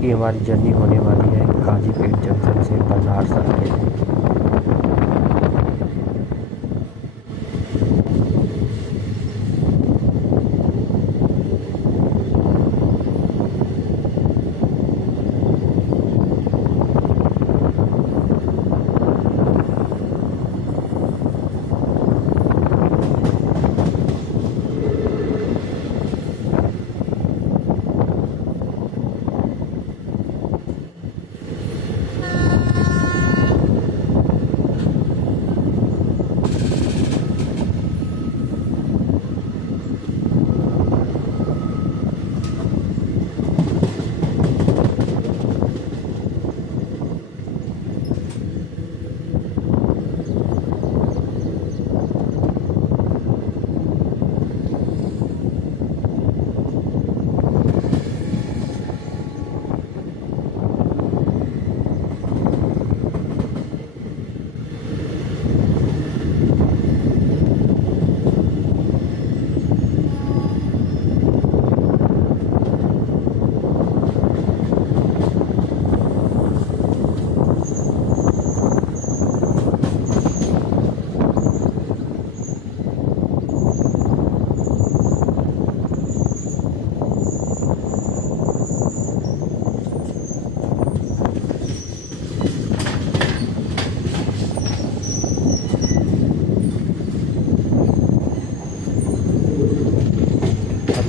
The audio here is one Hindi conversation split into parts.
की हमारी जर्नी होने वाली है काजीपेट जंक्शन से बनारसा के लिए।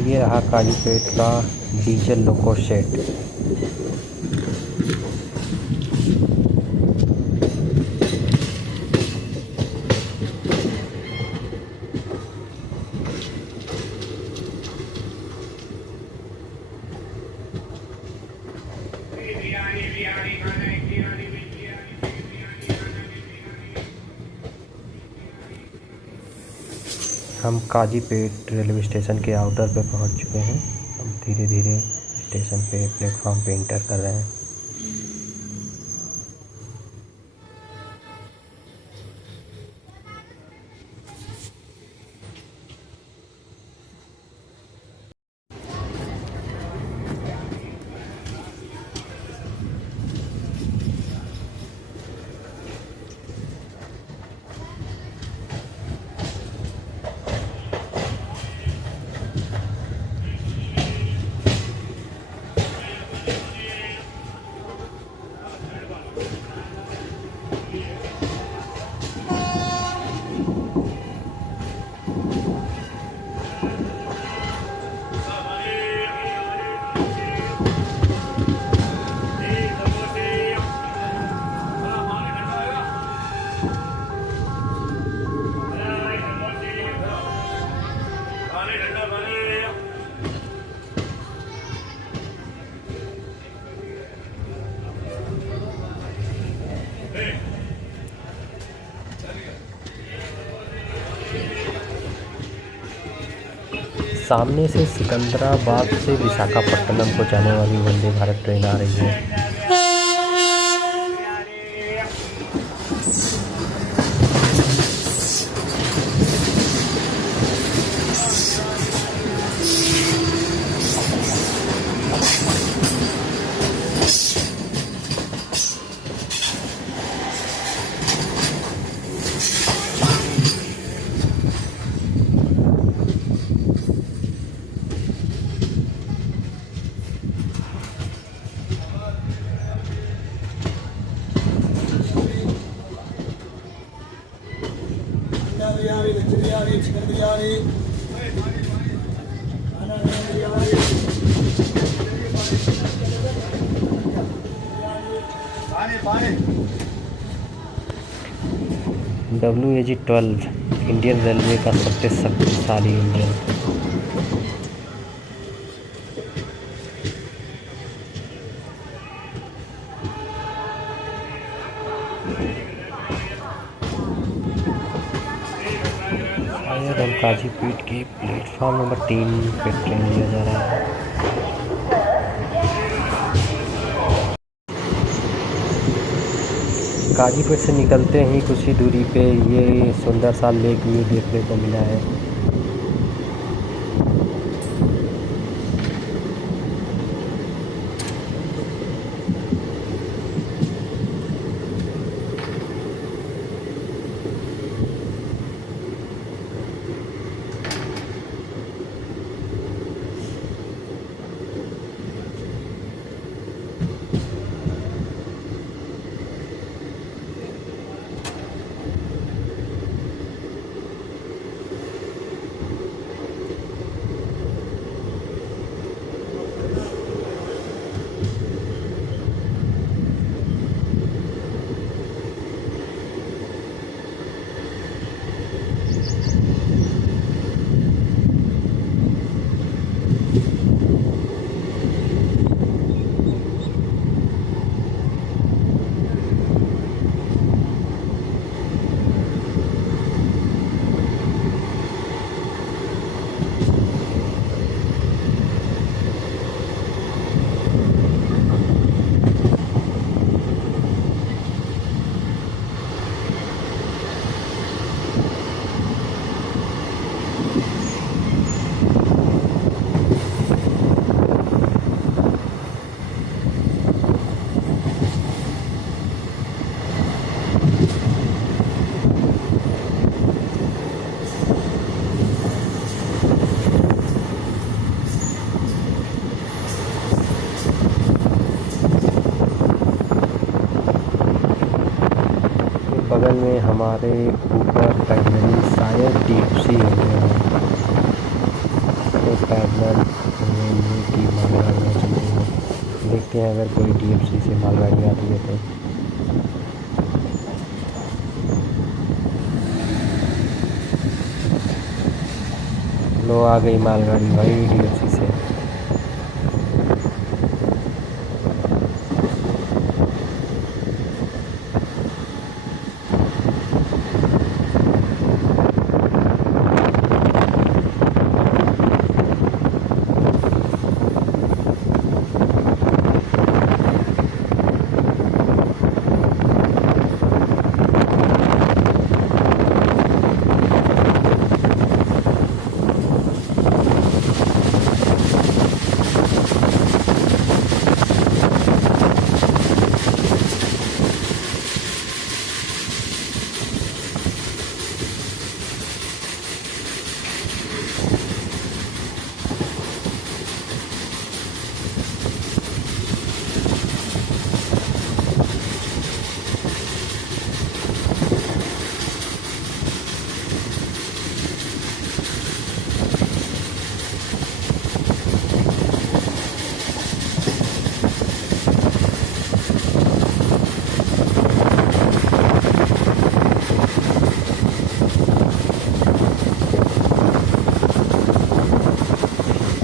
ये रहा कालीपेट का डीजल लोको शेड। हम काजीपेट रेलवे स्टेशन के आउटर पे पहुंच चुके हैं। हम धीरे धीरे स्टेशन पे प्लेटफॉर्म पे इंटर कर रहे हैं। सामने से सिकंदराबाद से विशाखापट्टनम को जाने वाली वंदे भारत ट्रेन आ रही है। WAG-12 इंडियन रेलवे का सबसे शक्तिशाली इंजन। शायद हम काजीपेट के प्लेटफॉर्म नंबर 3 पे ट्रेन लिया जा रहा है। काजीपेट से निकलते ही कुछ ही दूरी पे ये सुंदर सा लेक व्यू देखने को मिला है। बगल में हमारे ऊपर पैरेलली शायद DFC हो गया है, तो पैरेलल रेलवे की मालगाड़ियाँ चल रही हैं। देखते हैं अगर कोई DFC से मालगाड़ी आती है तो। लो आ गई मालगाड़ी भाई DFC से।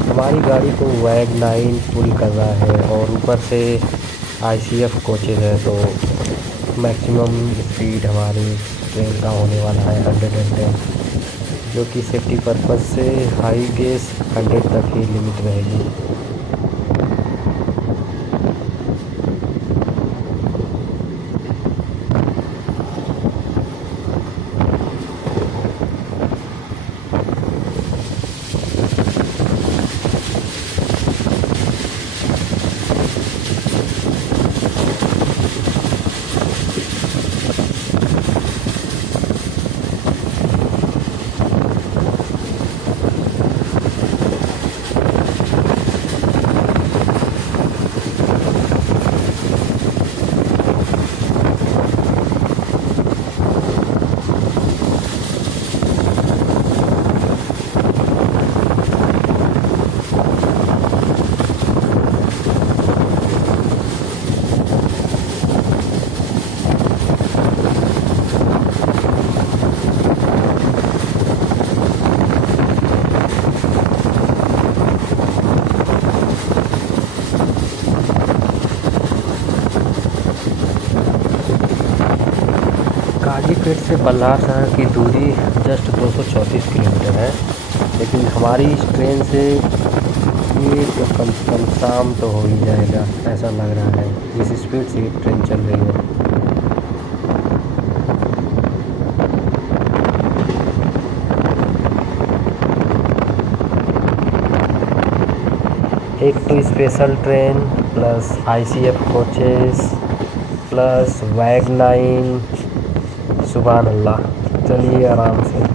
हमारी गाड़ी को वैग 9 पुल कर रहा है और ऊपर से ICF कोचेज़ है, तो मैक्सिमम स्पीड हमारी ट्रेन का होने वाला है 110, जो कि सेफ्टी पर्पज़ से हाई गेस 100 तक ही लिमिट रहेगी। काजीपेट से बल्लार शहर की दूरी जस्ट 234 किलोमीटर है, लेकिन हमारी इस ट्रेन से ये तो कम से कम शाम तो हो ही जाएगा ऐसा लग रहा है, इस स्पीड से ये ट्रेन चल रही है। एक तो special train plus ICF coaches plus वैग 9, सुभान अल्लाह। चलिए आराम से।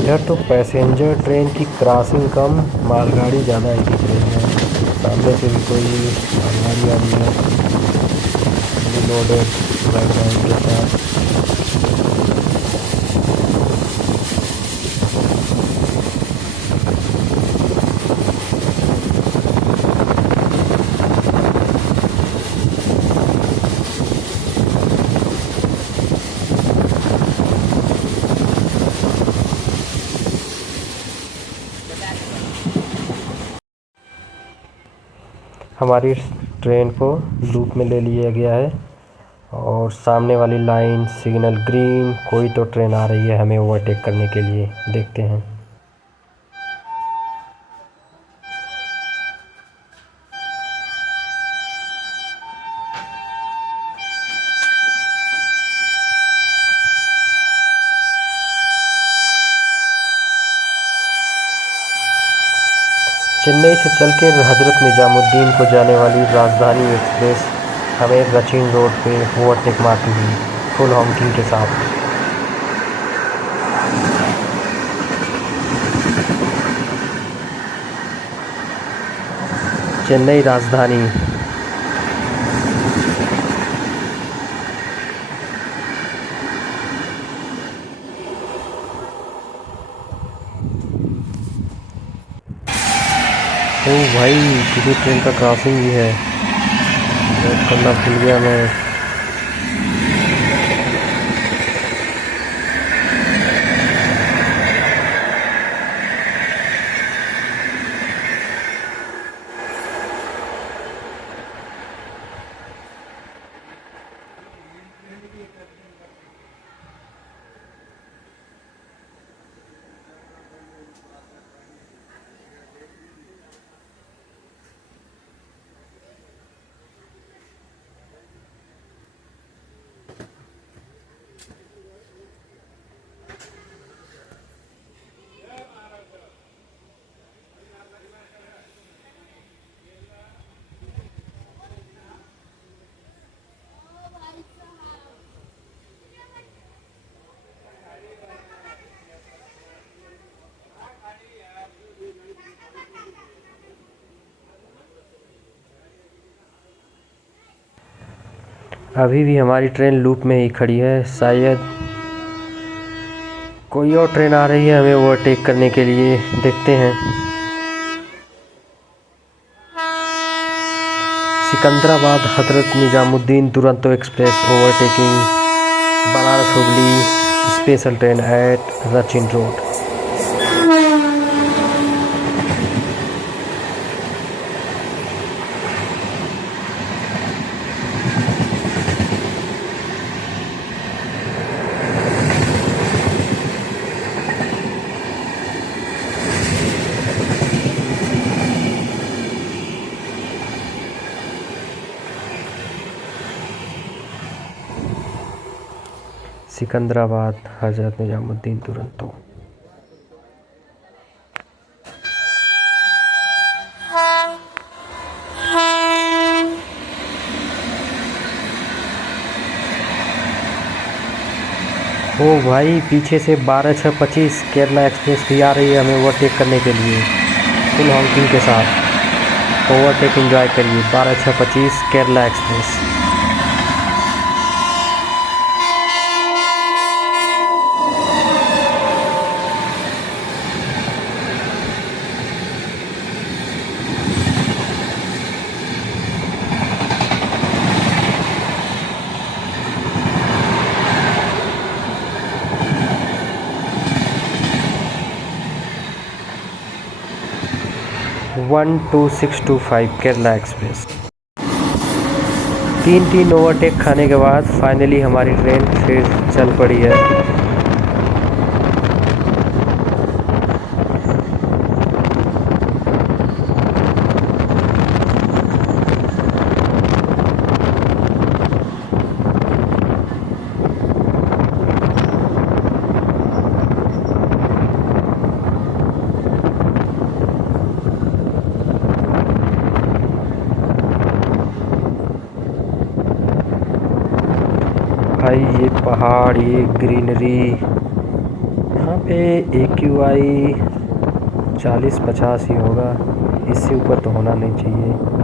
इधर तो पैसेंजर ट्रेन की क्रॉसिंग कम, मालगाड़ी ज़्यादा ही दिख रही है। सामने से भी कोई मालगाड़ी आ रही है लोडेड बैकग्राउंड के साथ। हमारी ट्रेन को लूप में ले लिया गया है और सामने वाली लाइन सिग्नल ग्रीन, कोई तो ट्रेन आ रही है हमें ओवरटेक करने के लिए। देखते हैं। चेन्नई से चलकर हज़रत निजामुद्दीन को जाने वाली राजधानी एक्सप्रेस हमें रचिन रोड पे ओवरटेक मारती हुई फुल हॉकिंग के साथ। चेन्नई राजधानी। ओ भाई, किसी ट्रेन का क्रॉसिंग भी है, करना भूल गया मैं। अभी भी हमारी ट्रेन लूप में ही खड़ी है, शायद कोई और ट्रेन आ रही है हमें ओवरटेक करने के लिए। देखते हैं। Secunderabad Hazrat Nizamuddin Duronto express overtaking Banaras Hubli special train eight Rachin road. Secunderabad Hazrat Nizamuddin Duronto. ओ भाई, पीछे से 12/6/25 केरला एक्सप्रेस भी आ रही है हमें ओवरटेक करने के लिए फुल हॉकिंग के साथ। ओवरटेक एंजॉय करिए 12/6/25 Kerala express. One 2625 Kerala express. तीन ओवरटेक खाने के बाद फाइनली हमारी ट्रेन फिर चल पड़ी है। भाई ये पहाड़, ये ग्रीनरी, यहाँ पे AQI 40-50 ही होगा, इससे ऊपर तो होना नहीं चाहिए।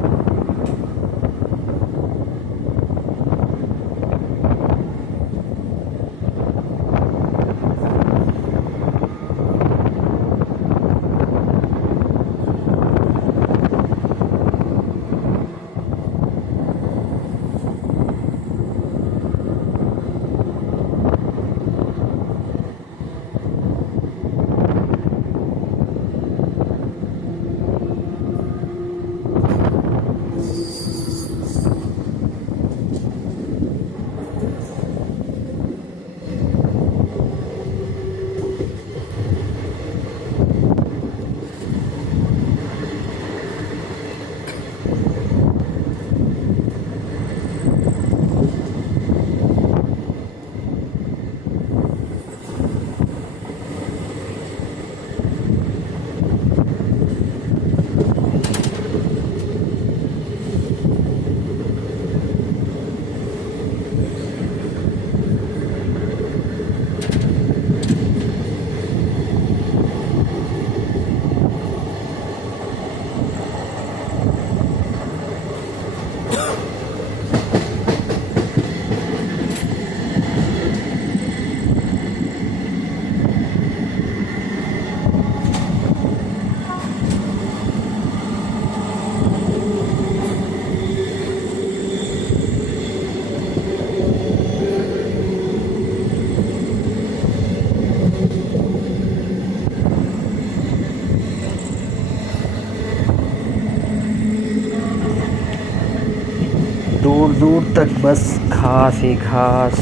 दूर दूर तक बस घास ही घास,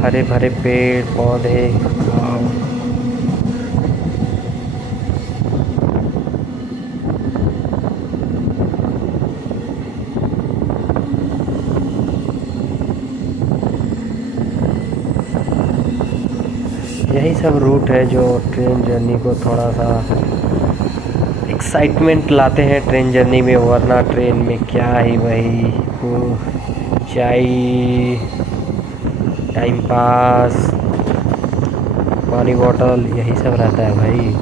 हरे भरे पेड़ पौधे। वाव। यही सब रूट है जो ट्रेन जर्नी को थोड़ा सा एक्साइटमेंट लाते हैं ट्रेन जर्नी में, वरना ट्रेन में क्या ही वही चाय, टाइम पास, पानी बॉटल, यही सब रहता है भाई।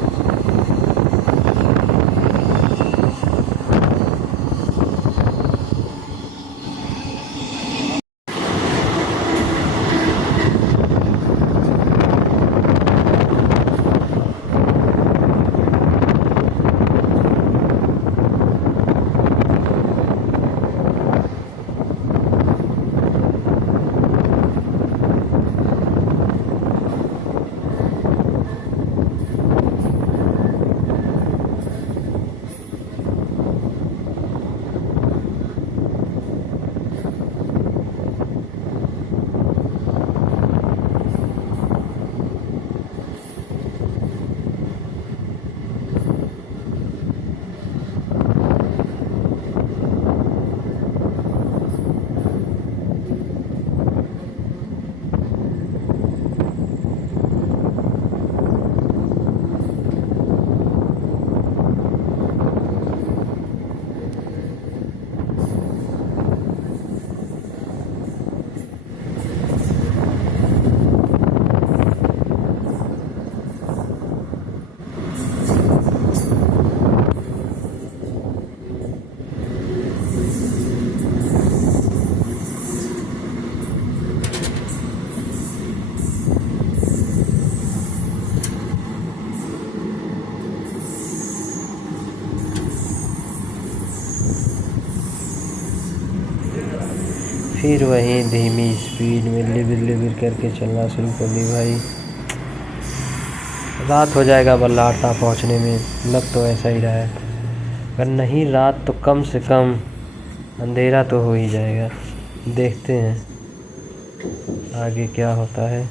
फिर वहीं धीमी स्पीड में लिबिर लिबिर करके चलना शुरू कर दी भाई। रात हो जाएगा बल्लारता पहुंचने में, लग तो ऐसा ही रहा है, अगर नहीं रात तो कम से कम अंधेरा तो हो ही जाएगा। देखते हैं आगे क्या होता है।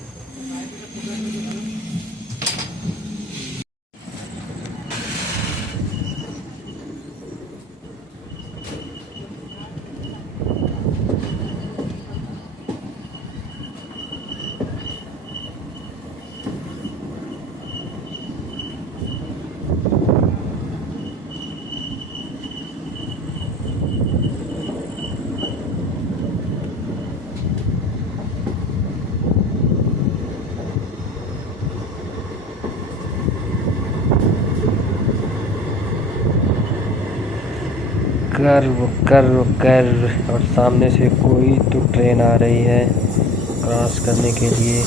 कर्व कर्व कर्व, और सामने से कोई तो ट्रेन आ रही है क्रॉस करने के लिए।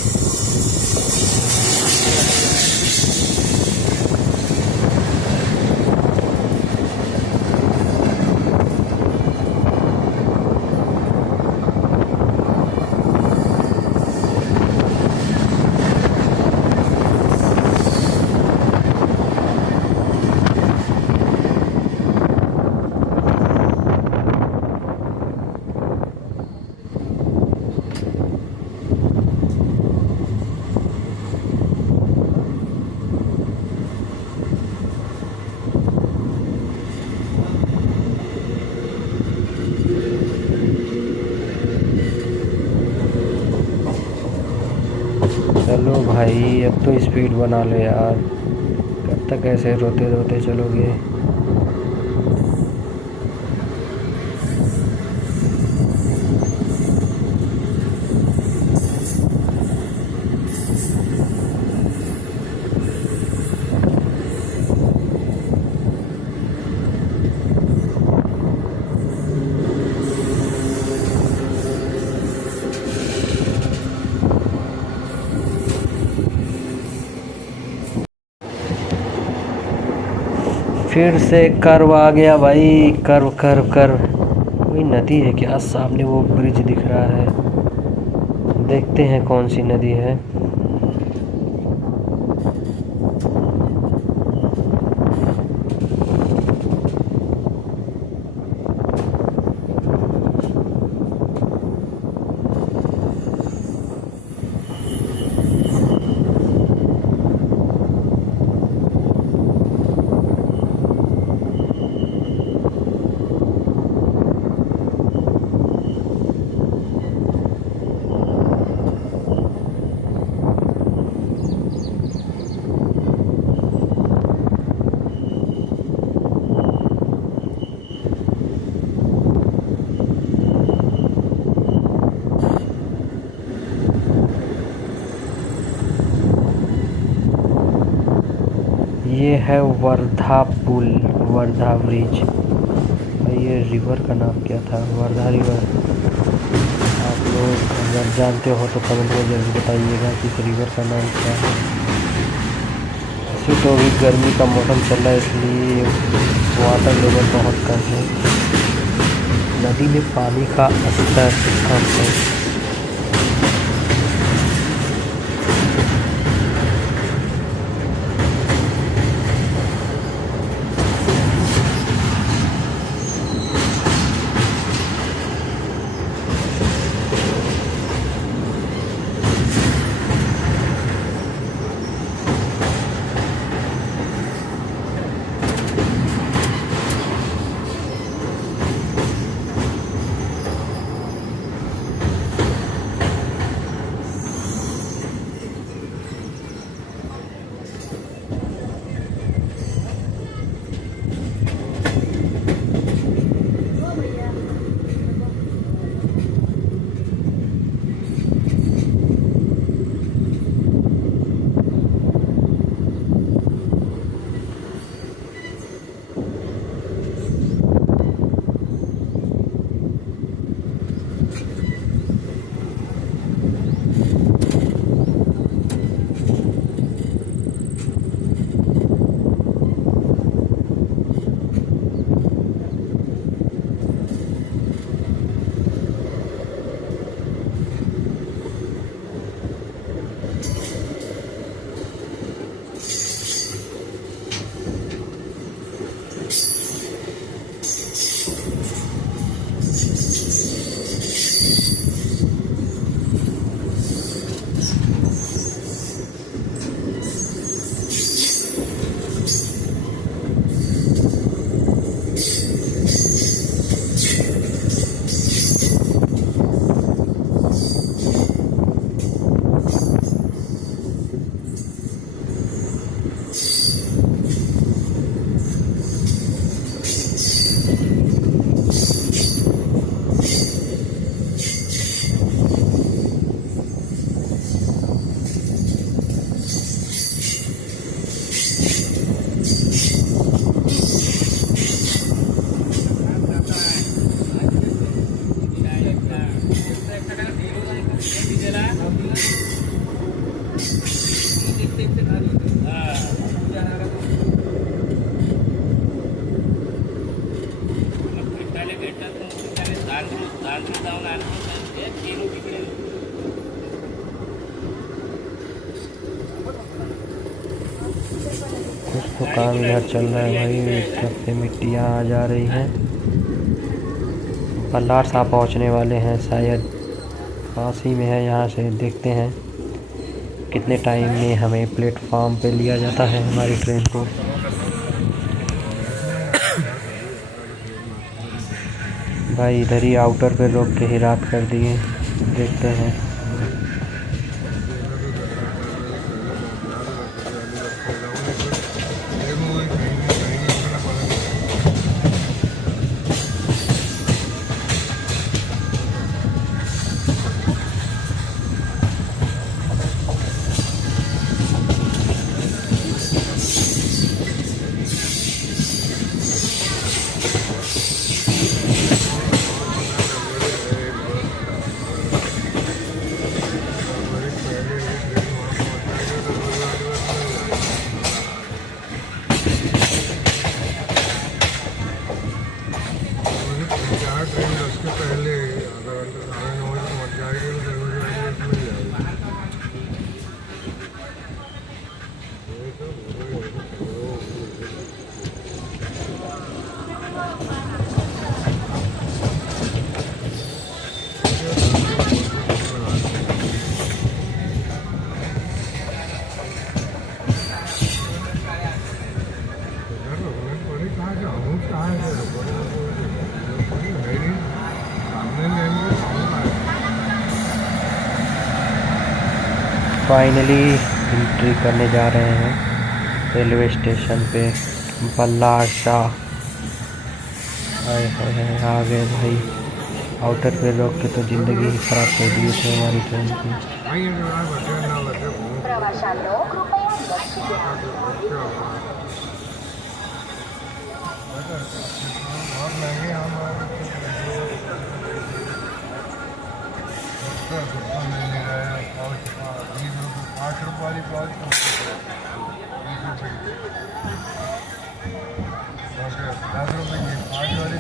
चलो भाई अब तो स्पीड बना लो यार, कब तक ऐसे रोते रोते चलोगे। फिर से कर्व आ गया भाई, कर्व कर्व कर्व। कोई नदी है क्या? सामने वो ब्रिज दिख रहा है, देखते हैं कौन सी नदी है। ये है वर्धा पुल, वर्धा ब्रिज। ये रिवर का नाम क्या था? वर्धा रिवर। आप लोग अगर जानते हो तो कमेंट में जरूर बताइएगा कि इस रिवर का नाम क्या है। वैसे तो अभी गर्मी का मौसम चल रहा है, इसलिए वाटर लेवल बहुत कम है। नदी में पानी का स्तर कम है। कुछ तो काम इधर चल रहा है भाई। इस तरफ से मिट्टियाँ आ जा रही हैं। बल्लार साहब पहुँचने वाले हैं शायद, पास ही में है। यहाँ से देखते हैं कितने टाइम में हमें प्लेटफॉर्म पे लिया जाता है हमारी ट्रेन को। भाई इधर ही आउटर पे रोक के ही रात कर दिए। देखते हैं। फाइनली एंट्री करने जा रहे हैं रेलवे स्टेशन पे, बल्लार शाह। आ गए भाई। आउटर पे रोक के तो ज़िंदगी ही ख़राब कर दी थी हमारी ट्रेन की। प्रवाशांनो कृपया लक्ष द्या। बहुत महंगे हम नहीं ले रहे हैं। पाँच 20 रुपये 5 रुपये वाली पाँच 20 रुपये 10 रुपये की 5 वाली